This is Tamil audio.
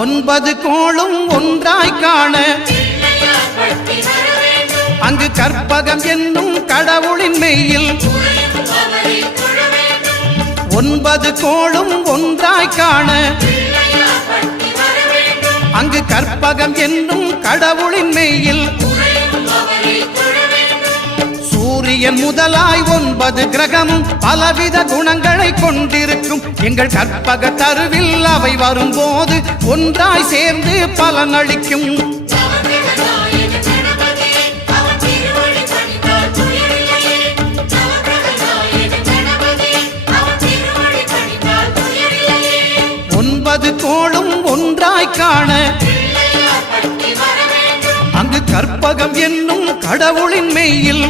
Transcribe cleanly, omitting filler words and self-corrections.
ஒன்பது கோளும் ஒன்றாய் காண அங்கு கற்பகம் என்னும் கடவுளின் மெய்யில் ஒன்பது கோளும் ஒன்றாய் காண அங்கு கற்பகம் என்னும் கடவுளின் மெய்யில் சூரியன் முதலாய் 9 கிரகமும் பலவித குணங்களை கொண்டிருக்கும் எங்கள் கற்பக தருவில் அவை வரும்போது ஒன்றாய் சேர்ந்து பலனளிக்கும். ஒன்பது கோளும் ஒன்றாய் காண அங்கு கற்பகம் என்னும் கடவுளின் மெய்யில்